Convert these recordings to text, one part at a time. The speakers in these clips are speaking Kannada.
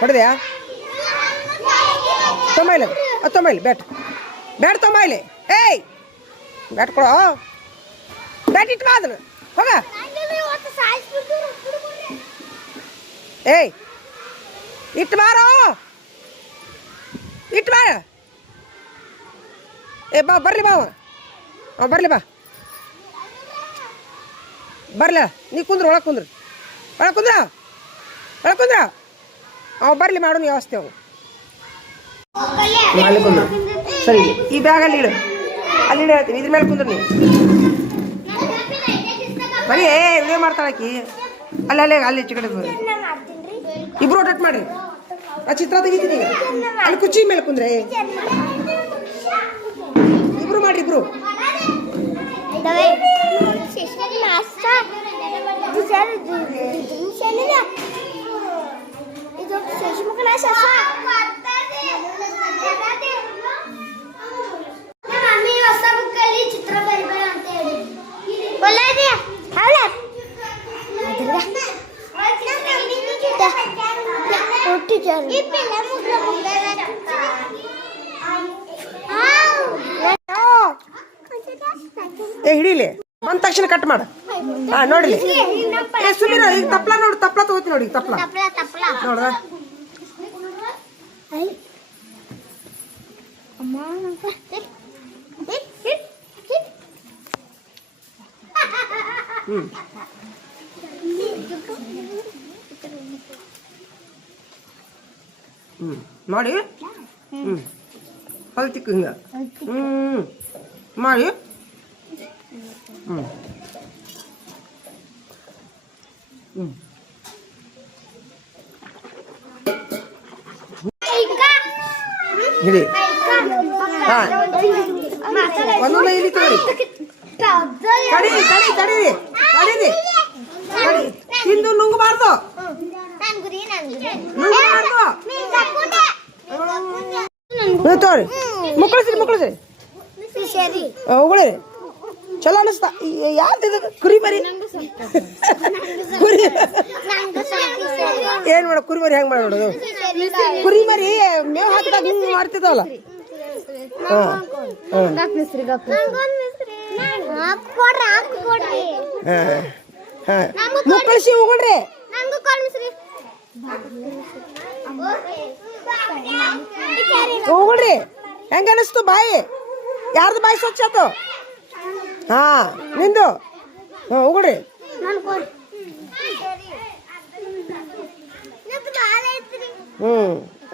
ಹೊಡೆದ್ಯಾ ತೊಂಬೈಲಿ ಅದು ತೊಂಬೈಲಿ ಬ್ಯಾಟ್ ತೊಂಬೈಲಿ ಏಯ್ ಬ್ಯಾಟ್ ಕೊಡೋ ಬ್ಯಾಟ್ ಇಟ್ಟು ಬಾ ಅದನ್ನು ಹೋಗ ಏಯ್ ಇಟ್ಟು ಬಾರೋ ಇಟ್ಟು ಬಾ ಏ ಬಾ ಬರ್ಲಿ ಬಾ ಬರ್ಲಿ ಬಾ ಬರ್ಲ ನೀ ಕುಂದ್ರು ಒಳಗೆ ಕುಂದ್ರು ಬರ್ಲಿ ಮಾಡೋಣ ವ್ಯವಸ್ಥೆ ಅವು ಅಲ್ಲಿ ಕುಂದ್ರು ಸರಿ ಈ ಬ್ಯಾಗ್ ಅಲ್ಲಿ ಇಡು ಹೇಳ್ತೀನಿ ಇದ್ರ ಮೇಲೆ ಕುಂದ್ರು ನೀ ಬರೀ ಇದೇ ಮಾಡ್ತಾಳಕಿ ಅಲ್ಲಿ ಹೆಚ್ಚು ಕಡೆ ಇಬ್ರು ಒಟ್ಟಟ್ ಮಾಡ್ರಿ ಆ ಚಿತ್ರ ತೆಗಿತೀನಿ ಅಲ್ಲಿ ಕುಚ್ಚಿ ಮೇಲೆ ಕುಂದ್ರೆ ಇಬ್ರು ಮಾಡ್ರಿ ಇಬ್ರು ಚಿತ್ರ ಬರಿಬೇಡ ಅಂತ ಹೇಳಿ ಏ ಹಿಡೀಲಿ ಬಂದ ತಕ್ಷಣ ಕಟ್ ಮಾಡ ನೋಡ್ಲಿ ಏ ಸುಮೀರ ಈಗ ತಪ್ಲ ನೋಡು ತಪ್ಲ ತಗೋತಿ ನೋಡಿ ತಪ್ಲ ನೋಡ್ದ ಮಾಡಿ ಹೊಲ್ತಿಕ್ಕ ಹಿಂಗ ಮಾಡಿ ಹಿಡಿ ಒಂದೊಂದು ಇಲ್ಲಿ ತಗೊಳ್ಳಿ ತಡೀರಿ ತಿಂದು ನುಂಗಬಾರ್ದು ತೋರಿ ಮುಕ್ಕಳಿಸ್ರಿ ಹೋಗ್ರಿ ಚಲೋ ಅನಿಸ್ತಾ ಯಾವ್ದು ಕುರಿ ಮರಿ ಏನ್ ಮಾಡ ಕುರಿ ಮರಿ ಹೆಂಗ್ ಮಾಡೋದು ಕುರಿ ಮರಿ ಮೇವ್ ಹಾಕಿದಾಗ ಹಿಂಗ್ ಮಾಡ್ತಿದ್ದವಲ್ಲ ಮುಕ್ಕಳಿಸಿ ಹೋಗ್ರಿ ಹೋಗ್ರಿ ಹೆಂಗ ಅನಿಸ್ತು ಬಾಯಿ ಯಾರ್ದು ಬಾಯಿ ಸ್ವಚ್ಛ ಆತು ಹಾ ನಿಂದು ಹೋಗ್ರಿ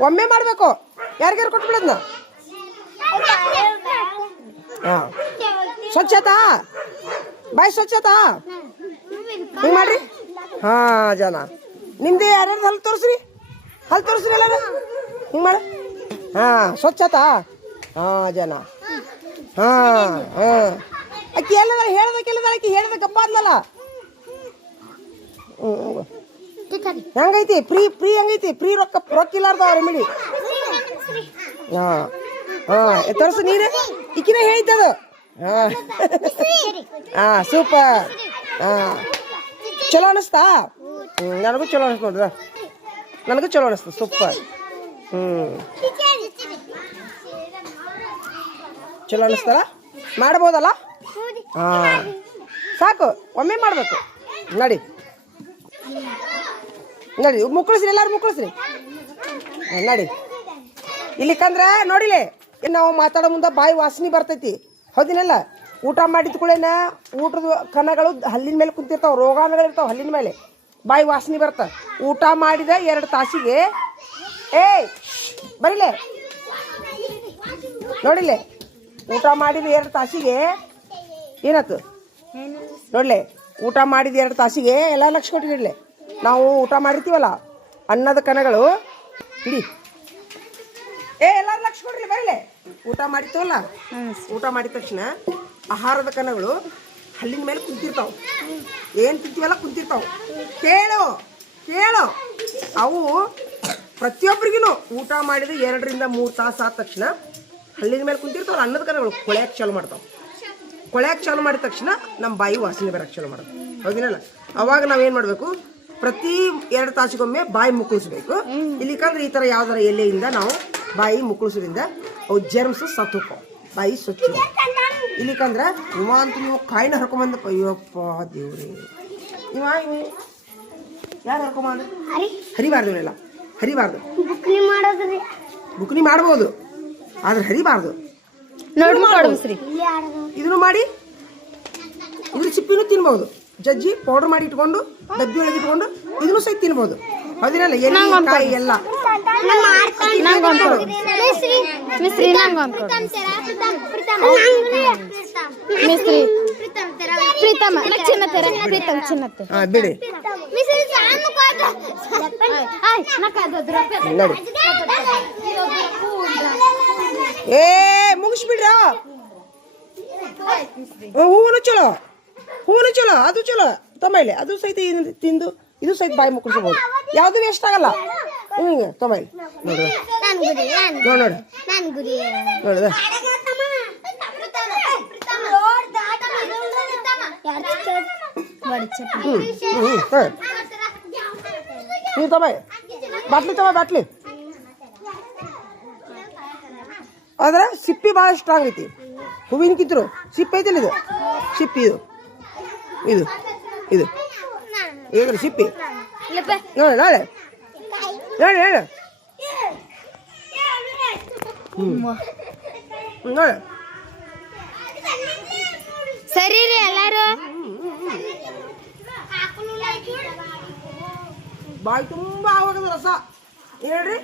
ಒಮ್ಮೆ ಮಾಡ್ಬೇಕು ಯಾರಿಗಾರು ಕೊಟ್ಬಿಡದ್ನ ಹಾ ಸ್ವಚ್ಛತಾ ಬಾಯಿ ಸ್ವಚ್ಛತಾ ಹಿಂಗ್ ಮಾಡ್ರಿ ಹಾ ಜನ ನಿಮ್ದು ಯಾರ್ಯಾರು ಹಲ್ ತೋರಿಸ್ರಿ ಎಲ್ಲಾರು ಹಿಂಗ್ ಮಾಡ ಹಾ ಸ್ವಚ್ಛತಾ ಹಾ ಜನ ಹಾ ಅಕ್ಕಿ ಎಲ್ಲದ ಹೇಳ್ದಕ್ಕೆಲ್ಲದ ಅಕ್ಕಿ ಹೇಳ್ದ ಗಪ್ಪ ಆದ್ಲಲ್ಲ ಹೆಂಗೈತಿ ಫ್ರೀ ಹೆಂಗೈತಿ ಫ್ರೀ ರೊಕ್ಕ ಇಲ್ಲಾರ್ದ ರೆಮಿಡಿ ಹಾ ತೋರ್ಸು ನೀನು ಇಕ್ಕಿನ ಹೇಳಿದ್ದದು ಹಾ ಸೂಪರ್ ಚಲೋ ಅನಿಸ್ತಾ ನನಗೂ ಚಲೋ ಅನಿಸ್ತು ನೋಡ್ರ ನನಗೂ ಚಲೋ ಅನಿಸ್ತು ಸೂಪರ್ ಚಲೋ ಅನಿಸ್ತಲ್ಲ ಮಾಡ್ಬೋದಲ್ಲ ಸಾಕು ಒಮ್ಮೆ ಮಾಡ್ಬೇಕು ನಡಿ ಮುಕ್ಕಳಿಸ್ರಿ ಎಲ್ಲಾರು ಮುಕ್ಕಳಿಸ್ರಿ ನಡಿ ಇಲ್ಲಿಕಂದ್ರೆ ನೋಡಿಲೆ ನಾವು ಮಾತಾಡೋ ಮುಂದೆ ಬಾಯಿ ವಾಸನೆ ಬರ್ತೈತಿ ಹೌದಿನಲ್ಲ ಊಟ ಮಾಡಿದ ಕೂಡೇನ ಊಟದ ಕಣಗಳು ಹಲ್ಲಿನ ಮೇಲೆ ಕುಂತಿರ್ತಾವೆ ರೋಗಾಣುಗಳಿರ್ತಾವೆ ಹಲ್ಲಿನ ಮೇಲೆ ಬಾಯಿ ವಾಸನೆ ಬರ್ತಾವೆ ಊಟ ಮಾಡಿದ 2 ತಾಸಿಗೆ ಏಯ್ ಬರೀಲೆ ನೋಡಿಲೆ ಊಟ ಮಾಡಿದ 2 ತಾಸಿಗೆ ಏನಾಯ್ತು ನೋಡ್ಲೆ ಊಟ ಮಾಡಿದ 2 ತಾಸಿಗೆ ಎಲ್ಲ ಲಕ್ಷ ಕೊಟ್ಟಿರಲಿ ನಾವು ಊಟ ಮಾಡಿರ್ತೀವಲ್ಲ ಅನ್ನದ ಕಣಗಳು ಹಿಡಿ ಎಲ್ಲಾರು ಲಕ್ಷ ಕೊಡ್ರಿ ಬರಲಿ ಊಟ ಮಾಡಿರ್ತೀವಲ್ಲ ಊಟ ಮಾಡಿದ ತಕ್ಷಣ ಆಹಾರದ ಕಣಗಳು ಹಲ್ಲಿನ ಮೇಲೆ ಕುಂತಿರ್ತಾವ ಏನು ತಿಂತೀವಲ್ಲ ಕುಂತಿರ್ತಾವ ಕೇಳು ಅವು ಪ್ರತಿಯೊಬ್ಬರಿಗೂ ಊಟ ಮಾಡಿದ 2 ರಿಂದ 3 ತಾಸು ಆದ ತಕ್ಷಣ ಹಲ್ಲಿನ ಮೇಲೆ ಕುಂತಿರ್ತಾವಲ್ಲ ಅನ್ನದ ಕಣಗಳು ಕೊಳೆಯಕ್ಕೆ ಚಾಲು ಮಾಡ್ತಾವೆ ಕೊಳೆಯಕ್ಕೆ ಚಾಲು ಮಾಡಿದ ತಕ್ಷಣ ನಮ್ಮ ಬಾಯಿ ವಾಸನೆ ಬರೋಕ್ಕೆ ಚಾಲು ಮಾಡೋದು ಹೌದಿನಲ್ಲ ಅವಾಗ ನಾವೇನು ಮಾಡಬೇಕು ಪ್ರತಿ 2 ತಾಸಿಗೊಮ್ಮೆ ಬಾಯಿ ಮುಕ್ಕಳಿಸ್ಬೇಕು. ಇಲ್ಲಿಕಂದ್ರೆ ಈ ಥರ ಯಾವ್ದಾರ ಎಲೆಯಿಂದ ನಾವು ಬಾಯಿ ಮುಕ್ಕಳಿಸೋದ್ರಿಂದ ಅವು ಜರ್ಮ್ಸ್ ಸತ್ತೋಕೋ, ಬಾಯಿ ಸ್ವಚ್ಛ. ಇಲ್ಲಿಕಂದ್ರೆ ಇವಂತೂ ನೀವು ಕಾಯಿನ ಹರ್ಕೊಂಬಂದಪ್ಪ. ಅಯ್ಯಪ್ಪ ದೇವ್ರಿ, ಇವ ಯಾರು ಹರ್ಕೊಂಬಂದು ಹರಿಬಾರ್ದು, ಇವನ್ನೆಲ್ಲ ಹರಿಬಾರ್ದು. ಬುಕ್ನಿ ಮಾಡ್ಬೋದು ಆದ್ರೆ ಹರಿಬಾರ್ದು. ಇದನ್ನು ಮಾಡಿ ಇದ್ರ ಸಿಪ್ಪಿನೂ ತಿನ್ಬಹುದು. ಜಜ್ಜಿ ಪೌಡರ್ ಮಾಡಿ ಇಟ್ಕೊಂಡು ಡಬ್ಬಿ ಒಳಗೆ ಇಟ್ಕೊಂಡು ಇದನ್ನು ಸಹಿತ ತಿನ್ಬಹುದು. ಅದನ್ನೆಲ್ಲ ಎಲೆ ಕಾಯಿ ಎಲ್ಲ ಬಿಡಿ ನೋಡಿ. ಏ ಮುಗಿಸ್ಬಿಡ್ರ. ಹೂವನು ಚಲೋ, ಹೂವನು ಚಲೋ, ಅದು ಚಲೋ ತೊಂಬೈಲೆ. ಅದು ಸಹಿತ ತಿಂದು ಇದು ಸಹಿತ ಬಾಯಿ ಮುಕ್ಕಳಿಸಬಹುದು. ಯಾವುದು ವೇಸ್ಟ್ ಆಗಲ್ಲ. ಹಿಂಗೆ ತೊಂಬೈಲೆ ನೋಡು, ನೋಡು ನೋಡುದ. ನೀವು ತೊಂಬೈ ಬಾಟ್ಲಿ ತೊಂಬ ಬಾಟ್ಲಿ. ಆದ್ರೆ ಸಿಪ್ಪಿ ಭಾಳ ಸ್ಟ್ರಾಂಗ್ ಐತಿ. ಹೂವಿನ ಕಿತ್ತರು ಸಿಪ್ಪಿ ಐತಿಲ್ಲ, ಇದು ಸಿಪ್ಪಿ, ಇದು ಇದು ಇದು ಇದ್ರಿ ಸಿಪ್ಪಿ ನೋಡಿ. ನಾಳೆ ನೋಡಿ ಹೇಳ ನೋಡಿ. ಸರಿ ರೀ ಎಲ್ಲಾರು. ಬಾಯಿ ತುಂಬಾ ಆವಾಗದ ರಸ ಹೇಳ್ರಿ.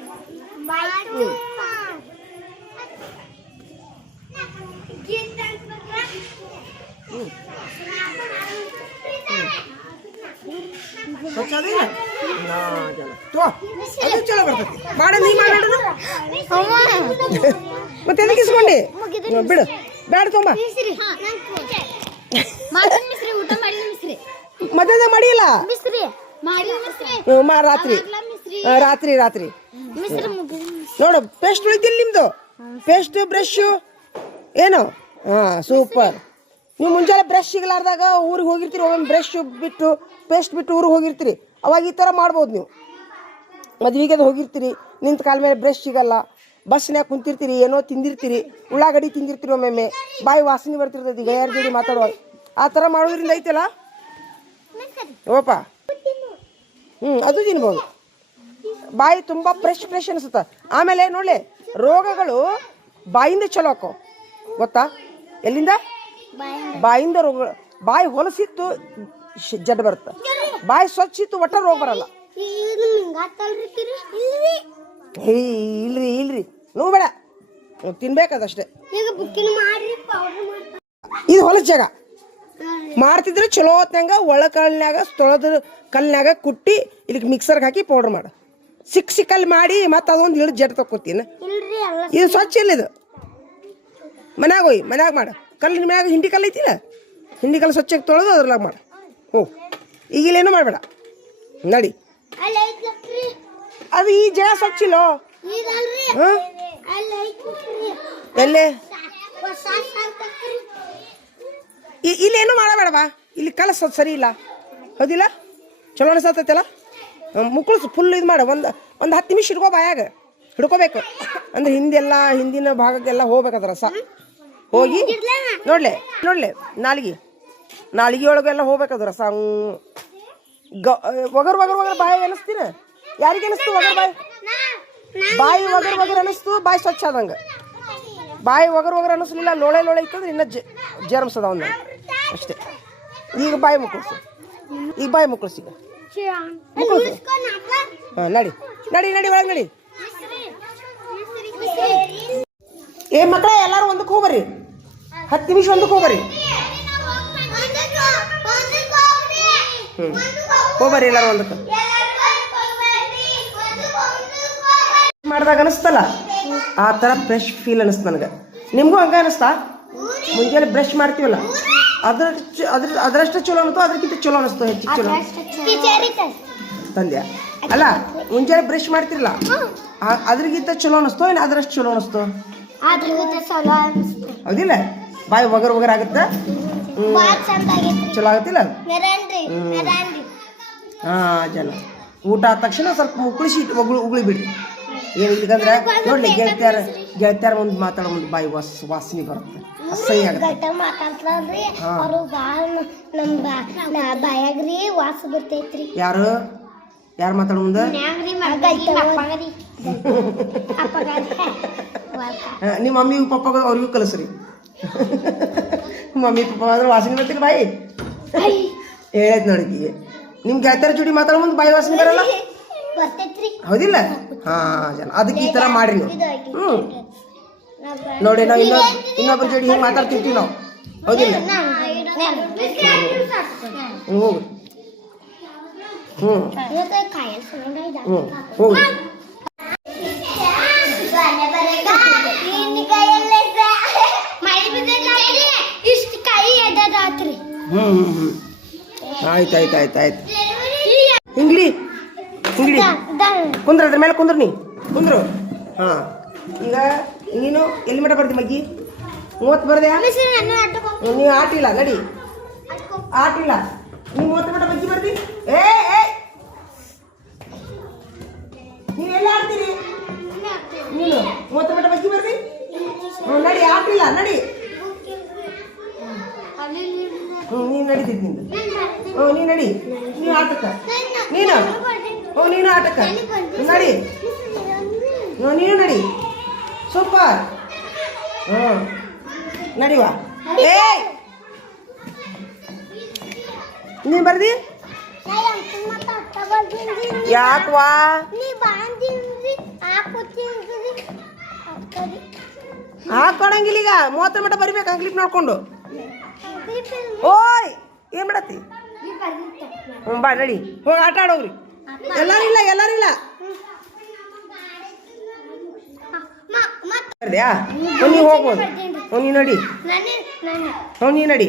ಚಲೋ ಬರ್ತೈತಿ. ಮತ್ತೆ ಎದಕ್ಕೆ ಇಸ್ಕೊಂಡಿ ಬಿಡು, ಬ್ಯಾಡ ತೊಂಬ. ಮಧ್ಯಾಹ್ನ ಮಾಡಿಲ್ಲ, ರಾತ್ರಿ ರಾತ್ರಿ ರಾತ್ರಿ ನೋಡು. ಪೇಸ್ಟ್ ಉಳಿತಿಲ್ಲ ನಿಮ್ದು, ಪೇಸ್ಟ್ ಬ್ರಷ್ ಏನು? ಹಾ ಸೂಪರ್. ನೀವು ಮುಂಜಾನೆ ಬ್ರಷ್ ಸಿಗಲಾರ್ದಾಗ ಊರಿಗೆ ಹೋಗಿರ್ತೀರಿ, ಒಮ್ಮೆ ಬ್ರಷ್ ಬಿಟ್ಟು ಪೇಸ್ಟ್ ಬಿಟ್ಟು ಊರಿಗೆ ಹೋಗಿರ್ತೀರಿ, ಅವಾಗ ಈ ಥರ ಮಾಡ್ಬೋದು. ನೀವು ಮದುವೆಗೆ ಅದು ಹೋಗಿರ್ತೀರಿ, ನಿಂತ ಕಾಲ ಮೇಲೆ ಬ್ರಷ್ ಸಿಗಲ್ಲ, ಬಸ್ನ್ಯಾಗ ಕುಂತಿರ್ತೀರಿ, ಏನೋ ತಿಂದಿರ್ತೀರಿ, ಉಳ್ಳಾಗಡ್ಡಿ ತಿಂದಿರ್ತೀರಿ, ಒಮ್ಮೊಮ್ಮೆ ಬಾಯಿ ವಾಸನೆ ಬರ್ತಿರ್ತೈತಿ ಗೆಳೆಯರ ಜೋಡಿ ಮಾತಾಡುವಾಗ. ಆ ಥರ ಮಾಡೋದ್ರಿಂದ ಐತಲ್ಲ ಓಪ, ಅದು ತಿನ್ಬೋದು. ಬಾಯಿ ತುಂಬ ಫ್ರೆಶ್ ಫ್ರೆಶ್ ಅನಿಸುತ್ತೆ. ಆಮೇಲೆ ನೋಡ್ಲಿ, ರೋಗಗಳು ಬಾಯಿಂದ ಚಲೋ ಹಾಕೋ ಗೊತ್ತಾ? ಎಲ್ಲಿಂದ? ಬಾಯಿಂದ ರೋಗಗಳು. ಬಾಯಿ ಹೊಲಸಿತ್ತು ಜಡ್ ಬರುತ್ತೆ, ಬಾಯಿ ಸ್ವಚ್ಛ ಇತ್ತು ಒಟ್ಟ ರೋಗ ಬರಲ್ಲ. ಇಲ್ರಿ ಇಲ್ರಿ ನೀವು ಬೇಡ, ತಿನ್ಬೇಕದಷ್ಟೇ. ಇದು ಹೊಲಸ ಜಾಗ. ಮಾಡ್ತಿದ್ರೆ ಚಲೋ ಹೊತ್ತಂಗ ಒಳ ಕಲ್ನ್ಯಾಗ ತೊಳೆದು ಕಲ್ನ್ಯಾಗ ಕುಟ್ಟಿ ಇಲ್ಲಿಗೆ ಮಿಕ್ಸರ್ಗೆ ಹಾಕಿ ಪೌಡ್ರ್ ಮಾಡು. ಸಿಕ್ಕಲ್ಲಿ ಮಾಡಿ ಮತ್ತೆ ಅದೊಂದು ಹಿಡಿದು ಜಡ್ ತಕ್ಕೋತೀನಿ. ಇದು ಸ್ವಚ್ಛ ಇಲ್ಲ, ಇದು ಮನ್ಯಾಗ ಹೋಗಿ ಮನ್ಯಾಗ ಮಾಡು. ಕಲ್ಲಿನ ಮ್ಯಾಗ ಹಿಂಡಿ ಕಲ್ಲು ಐತಿಲ್ಲ, ಹಿಂಡಿ ಕಲ್ಲು ಸ್ವಚ್ಛಗೆ ತೊಳೆದು ಅದ್ರಾಗ ಮಾಡು. ಈಗ ಇಲ್ಲೇನು ಮಾಡಬೇಡ ನಡಿ. ಅದು ಈ ಜಾಗ ಸ್ವಚ್ಛ ಇಲ್ಲೋ. ಎಲ್ಲೇ ಇಲ್ಲೇನು ಮಾಡಬೇಡವಾ, ಇಲ್ಲಿ ಕಲಸ ಸರಿ ಇಲ್ಲ, ಹೌದಿಲ್ಲ? ಚಲೋ ಅನಿಸತ್ತೈತಲ್ಲ. ಮುಕ್ಕಳಿಸು ಫುಲ್ ಇದು ಮಾಡು. ಒಂದು 10 ನಿಮಿಷ ಹಿಡ್ಕೋ, ಬಾಯಾಗ ಹಿಡ್ಕೋಬೇಕು. ಅಂದ್ರೆ ಹಿಂದಿನ ಭಾಗಕ್ಕೆಲ್ಲ ಹೋಗ್ಬೇಕದ ರಸ. ಹೋಗಿ ನೋಡ್ಲೆ ನಾಲಿಗೆ ಒಳಗೆಲ್ಲ ಹೋಗ್ಬೇಕದು ರಸ. ಒಗರ್ ಬಾಯಿ ಅನಿಸ್ತೀನ? ಯಾರಿಗೆ ಅನಿಸ್ತು ಒಗರ್ ಬಾಯಿ ಒಗರ್ ಅನಿಸ್ತು, ಬಾಯಿ ಸ್ವಚ್ಛ ಆದಂಗೆ. ಬಾಯಿ ಒಗರ್ ಅನಿಸ್ಲಿಲ್ಲ, ಲೋಳೆ ಇತ್ತಂದ್ರೆ ಇನ್ನೂ ಜರ್ಮ್ಸ್ ಅದಾವ ಅಷ್ಟೇ. ಈಗ ಬಾಯಿ ಮುಕ್ಕಳಿಸಿ, ಈಗ ಹಾಂ ನಡಿ ಒಳಗೆ ನಡಿ. ಏ ಮಕ್ಕಳೇ, ಎಲ್ಲರೂ ಒಂದಕ್ಕೆ ಹೋಗ್ಬರ್ರಿ, 10 ನಿಮಿಷ ಒಂದಕ್ಕೆ ಹೋಗ್ಬರ್ರಿ. ಹೋಗ್ಬರ್ರಿ ಎಲ್ಲರೂ ಒಂದಕ್ಕೆ. ಮಾಡಿದಾಗ ಅನಿಸ್ತಲ್ಲ ಆ ಥರ ಫ್ರೆಶ್ ಫೀಲ್ ಅನಿಸ್ತು ನನಗೆ. ನಿಮಗೂ ಹಂಗೆ ಅನಿಸ್ತಾ? ಮುಂಜಾನೆ ಬ್ರಷ್ ಮಾಡ್ತೀವಲ್ಲ, ಅದರಷ್ಟು ಚಲೋ ಅನಿಸ್ತು, ಅದಕ್ಕಿಂತ ಚಲೋ ಅನಿಸ್ತು, ಹೆಚ್ಚಿಗೆ ಚಲೋ ತಂದ್ಯಾ? ಅಲ್ಲ, ಮುಂಜಾನೆ ಬ್ರಷ್ ಮಾಡ್ತಿರಲ್ಲ, ಅದ್ರಗಿಂತ ಚಲೋ ಅನಿಸ್ತು ಏನು ಅದರಷ್ಟು ಚಲೋ ಅನಿಸ್ತು? ಹೌದಿಲ್ಲ? ಬಾಯಿ ಒಗರ್ ಆಗುತ್ತೆ, ಚಲೋ ಆಗುತ್ತಿಲ್ಲ? ಹಾಂ ಜನ ಊಟ ಆದ ತಕ್ಷಣ ಸ್ವಲ್ಪ ಉಗುಳಿಸಿ ಉಗುಳಿ ಬಿಡ್ರಿ ಏನು ಇಲ್ಲಿಗಂದ್ರೆ ನೋಡ್ಲಿ ಗೆಳತ್ಯಾರ ಮುಂದೆ ಮಾತಾಡೋ ಮುಂದೆ ಬಾಯಿ ವಾಸನೆ ಬರುತ್ತೆ ಅಸಹ್ಯ ಆಗುತ್ತೆ ಮಾತಾಡ್ತಾರ್ರಿ ಅವರು ಬಾಳ ನಮ್ಮ ಬಾಯಾಗ್ರಿ ವಾಸ ಬರ್ತೈತ್ರಿ ಯಾರು ಮಾತಾಡೋ ಮುಂದೆ ನಿಮ್ಮ ಮಮ್ಮಿ ಪಪ್ಪಾಗ ಅವ್ರಿಗೂ ಕಲಿಸ್ರಿ ಮಮ್ಮಿ ಪಪ್ಪ ಅಂದ್ರೆ ವಾಸನೆ ಬರ್ತೀರಿ ಬಾಯಿ ಹೇಳೈತ್ ನೋಡಿ ನಿಮ್ ಗೆಳತ್ಯಾರ ಜೋಡಿ ಮಾತಾಡೋ ಮುಂದೆ ಬಾಯಿ ವಾಸನೆ ಬರಲ್ಲ ಹೌದಿಲ್ಲ ಹಾಂ ಜನ ಅದಕ್ಕೆ ಈ ಥರ ಮಾಡ್ರಿ ನೀವು ಹ್ಞೂ ನೋಡಿ ನಾವು ಇನ್ನೊಬ್ಬರ ಜೋಡಿ ಹಿಂಗೆ ಮಾತಾಡ್ತಿರ್ತೀವಿ ನಾವು ಹೌದಿಲ್ಲ ಹೋಗು ಹ್ಞೂ ಹೋಗು ಆಯ್ತು ಹಿಂಗ್ಲಿ ಕುಂದ್ರ ಅದ್ರ ಮೇಲೆ ಕುಂದ್ರು ಕುಂದ್ರು ಹಾಂ ಈಗ ನೀನು ಎಲ್ಲಿ ಮಟ್ಟ ಬರ್ದಿ ಮಗ್ಗಿ 30 ಬರ್ದೆ ನೀವು ಆಟಿಲ್ಲ ನಡಿ ಆಟಿಲ್ಲ ನೀವು 30 ಮಟ್ಟ ಮಗ್ಗಿ ಬರ್ದಿ ನೀವು ಎಲ್ಲ ಆಡ್ತೀರಿ ನೀನು 30 ಮಟ್ಟ ಮಗ್ಗಿ ಬರ್ದಿ ನಡಿ ಆಟಿಲ್ಲ ನಡಿ ನೀನು ನಡೀತಿದ್ ನಿಂದು ನೀನು ನಡಿ ನೀವು ಆಟಕ್ಕ ನೀನು ಆಟಕ್ಕ ನಡಿ ನೀನು ನಡಿ ಸೂಪರ್ ನಡಿವಾ ನೀ ಬರ್ದಿ ಯಾಕವಾ ಹಾಕೊಡಂಗಿಲ್ಲ ಈಗ 30 ಮಟ್ಟ ಬರಿಬೇಕು ಕ್ಲಿಪ್ ನೋಡ್ಕೊಂಡು ಓಯ್ ಏನ್ ಮಾಡತ್ತಿ ಬಾ ನಡಿ ಹೋಗಿ ಆಟ ಆಡೋಗ್ರಿ ಎಲ್ಲಾರಿಲ್ಲ ನೀ ಹೋಗ್ಬೋದು ನೀ ನಡಿ ನೀ ನಡಿ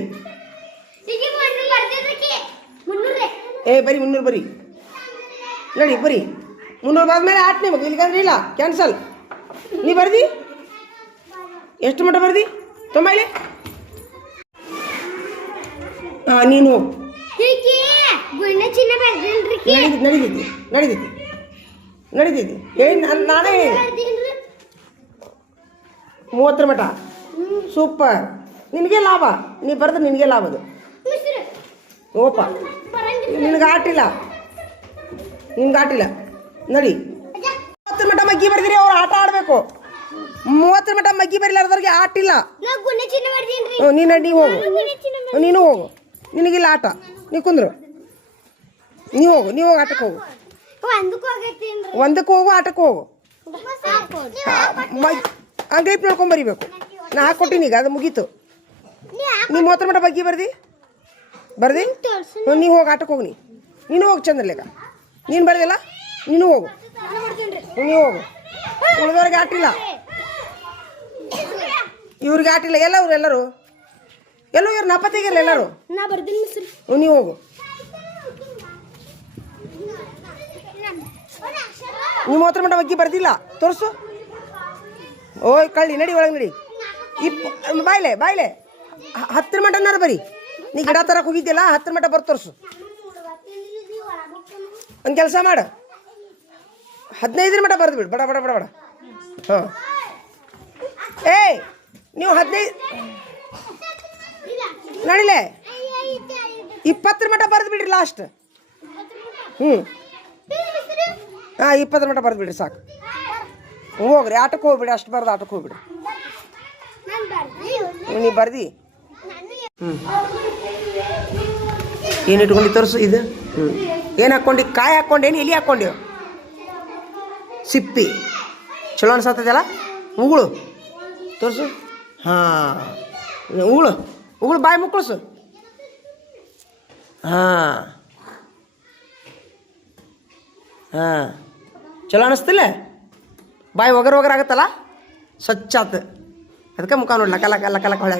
ಬರಿ 300 ಬರಿ ನಡಿ ಬರಿ 300 ಬಾದ್ಮೇಲೆ ಆಟ ನಿಮಗೆ ಇಲ್ಲಿಗಂದ್ರೆ ಇಲ್ಲ ಕ್ಯಾನ್ಸಲ್ ನೀ ಬರ್ದಿ ಎಷ್ಟು ಮಟ್ಟ ಬರ್ದಿ ತೊಂಬೈಲಿ ಹಾಂ ನೀನು ಹೋಗು ನಡೀತೈತಿ ಹೇಳಿ ನಾನೇ ಹೇಳಿ 30 ಮಟ ಸೂಪರ್ ನಿನಗೆ ಲಾಭ ನೀ ಬರ್ದ್ರೆ ನಿನಗೆ ಲಾಭ ಅದು ಓಪ ನಿನಗೆ ಆಟಿಲ್ಲ ನಡಿ 30 ಮಟ ಮಗ್ಗಿ ಬರ್ದಿರಿ ಅವ್ರು ಆಟ ಆಡಬೇಕು 30 ಮಟ ಮಗ್ಗಿ ಬರಲಾರ್ದವ್ರಿಗೆ ಆಟಿಲ್ಲ ನೀನು ಹೋಗು ನಿನಗಿಲ್ಲ ಆಟ ನೀ ಕುಂದ್ರು ನೀವು ಹೋಗು ಆಟಕ್ಕೆ ಹೋಗು ಒಂದಕ್ಕೆ ಹೋಗು ಆಟಕ್ಕೆ ಹೋಗು ಅಂಗಡಿ ನೋಡ್ಕೊಂಡ್ ಬರಿಬೇಕು ನಾ ಹಾಕೊಟ್ಟಿನಿ ಈಗ ಅದು ಮುಗೀತು ನೀವು 30 ಮಟ ಬಗ್ಗಿ ಬರ್ದಿ ನೀವು ಹೋಗಿ ಆಟಕ್ಕೆ ಹೋಗಿ ನೀನು ಹೋಗಿ ಚಂದ್ರಲೇಖ ನೀನು ಬರ್ದಿಲ್ಲ ನೀನು ಹೋಗು ಉಳಿದವ್ರಿಗೆ ಆಟಿಲ್ಲ ಇವ್ರಿಗೆ ಆಟಿಲ್ಲ ಎಲ್ಲರೂ ಇವ್ರು ನಾಪತ್ತೆಗಿರಲ್ಲ ಎಲ್ಲರೂ ನೀವು ಹೋಗು ನೀವು 30 ಮಟ ಬಗ್ಗಿ ಬರ್ದಿಲ್ಲ ತೋರಿಸು ಓಯ್ ಕಳ್ಳಿ ನಡಿ ಒಳಗೆ ನಡಿ ಬಾಯ್ಲೆ 10 ಮಟನಾರು ಬರಿ ನೀ ಗಿಡ ತರಕ್ಕೆ ಹೋಗಿದ್ದಿಲ್ಲ 10 ಮಟ ಬರ್ ತೋರಿಸು ಒಂದು ಕೆಲಸ ಮಾಡು 15 ಮಟ ಬರ್ದು ಬಿಡು ಬಡ ಹಾಂ ನೀವು 15 ನಡಿಲೆ 20 ಮಟ ಬರೆದು ಬಿಡ್ರಿ ಲಾಸ್ಟ್ ಹಾಂ 20 ಮಟ ಬರೆದು ಬಿಡ್ರಿ ಸಾಕು ಹೋಗ್ರಿ ಆಟಕ್ಕೆ ಹೋಗ್ಬಿಡಿ ಅಷ್ಟು ಬರ್ದು ಆಟಕ್ಕೆ ಹೋಗ್ಬಿಡಿ ನೀ ಬರ್ದಿ ಏನು ಇಟ್ಕೊಂಡು ತೋರಿಸು ಇದು ಏನು ಹಾಕ್ಕೊಂಡು ಕಾಯಿ ಹಾಕ್ಕೊಂಡೇನು ಎಲೆ ಹಾಕ್ಕೊಂಡ್ಯೋ ಸಿಪ್ಪಿ ಚಲೋ ಅನ್ಸತ್ತದಲ್ಲ ಉಗುಳು ತೋರಿಸು ಹಾಂ ಉಗುಳು ಬಾಯಿ ಮುಕ್ಕಳಿಸು ಹಾಂ ಚಲೋ ಅನ್ನಿಸ್ತಿಲ್ಲ ಬಾಯಿ ಒಗರ್ ಆಗತ್ತಲ್ಲ ಸ್ವಚ್ಛ ಆತು ಅದಕ್ಕೆ ಮುಖ ನೋಡಿ ಲಕ ಹೊಳೆ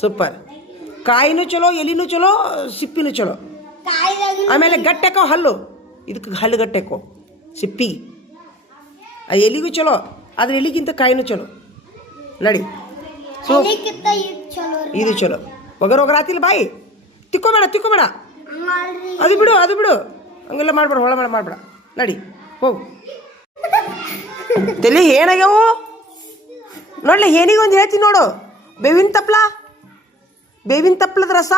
ಸೂಪರ್ ಕಾಯಿನೂ ಚಲೋ ಎಲಿನೂ ಚಲೋ ಸಿಪ್ಪಿನೂ ಚಲೋ ಆಮೇಲೆ ಗಟ್ಟೆಕೋ ಹಲ್ಲು ಇದಕ್ಕೆ ಹಲ್ಲು ಗಟ್ಟೆಕೋ ಸಿಪ್ಪಿಗೆ ಆ ಎಲಿಗೂ ಚಲೋ ಆದ್ರೆ ಎಲಿಗಿಂತ ಕಾಯಿನೂ ಚಲೋ ನಡಿ ಇದು ಚಲೋ ಒಗರ್ ಆತಿಲ್ಲ ಬಾಯಿ ತಿಕ್ಕೋಬೇಡ ಅದು ಬಿಡು ಹಂಗೆಲ್ಲ ಮಾಡ್ಬೇಡ, ಹೊಳ ಮಾಡ್ಬೇಡ. ನಡಿ ಹೋಗು. ತಲೆ ಏನಾಗ್ಯಾವು ನೋಡ್ಲಿ. ಏನಿಗೆ ಒಂದು ಹೇಳ್ತೀನಿ ನೋಡು. ಬೇವಿನ ತಪ್ಪಲದ ರಸ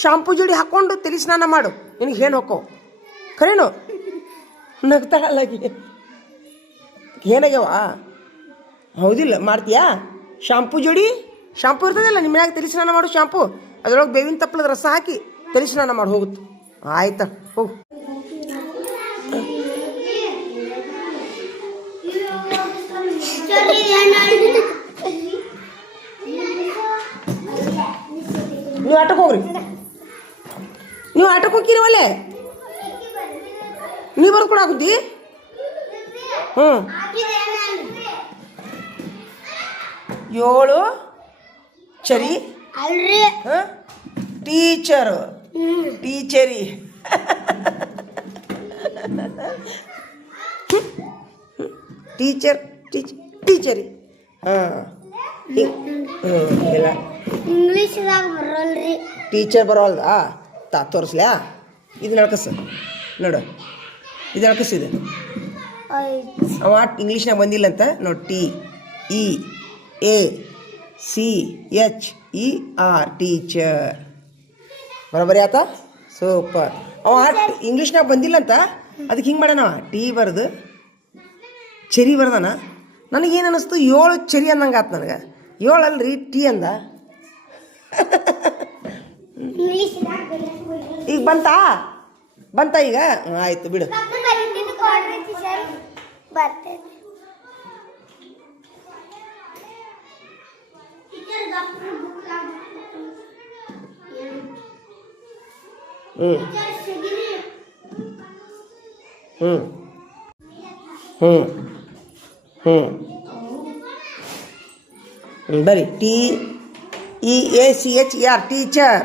ಶಾಂಪು ಜೋಡಿ ಹಾಕ್ಕೊಂಡು ತಲೆ ಸ್ನಾನ ಮಾಡು. ನಿನಗೆ ಏನು ಹೋಕ್ಕೋ ಖರೇನು ನಗ್ತಾಳಲ್ಲಾಗಿ. ಏನಾಗ್ಯಾವ? ಹೌದಿಲ್ಲ, ಮಾಡ್ತೀಯಾ? ಶಾಂಪು ಇರ್ತದಲ್ಲ ನಿಮ್ಮ ಮ್ಯಾಗ, ತಲೆ ಸ್ನಾನ ಮಾಡು. ಶಾಂಪು ಅದರೊಳಗೆ ಬೇವಿನ ತಪ್ಪಲದ ರಸ ಹಾಕಿ ತಲೆ ಸ್ನಾನ ಮಾಡಿ ಹೋಗುತ್ತೆ. ಆಯ್ತಾ, ಹೋಗು. ನೀವು ಆಟಕ್ಕೆ ಹೋಗ್ರಿ. ನೀವು ಆಟಕ್ಕೆ ಹೋಗಿರವಲ್ಲೇ, ನೀವು ಬರೋದು ಕೂಡ ಆಗುತ್ತಿ. ಹ್ಞೂ 7 ಚರಿ ಅಲ್ರಿ ಟೀಚರಿ ಟೀಚರಿ. ಇಲ್ಲ ಇಂಗ್ಲೀಷ್ದಾಗ ಬರಲ್ರಿ. ಟೀಚರ್ ಬರೋಲ್ದಾ? ತೋರಿಸ್ಲ್ಯಾ? ಇದು ನಡ್ಕಸ ನೋಡು, ಇದು ನಡ್ಕಸಿದೆ. ಅವ ಇಂಗ್ಲೀಷ್ನಾಗ ಬಂದಿಲ್ಲ ಅಂತ ನೋಡಿ. TEACHER teacher. ಬರೋಬರಿ ಆತ? ಸೂಪರ್. ಅವ ಇಂಗ್ಲೀಷ್ನಾಗ ಬಂದಿಲ್ಲ ಅಂತ ಅದಕ್ಕೆ ಹಿಂಗೆ ಮಾಡ್ಯಾನವ. ಟೀ ಬರ್ದು ಚೆರಿ ಬರ್ದಾನ. ನನಗೇನು ಅನ್ನಿಸ್ತು, 7 ಚೆರಿ ಅನ್ನಂಗೆ ಆತು ನನಗೆ. 7 ಅಲ್ರಿ, ಟೀ ಅಂದ. ಈಗ ಬಂತ ಈಗ? ಆಯ್ತು ಬಿಡು. ಬರಿ TEACHER ಟೀಚರ್.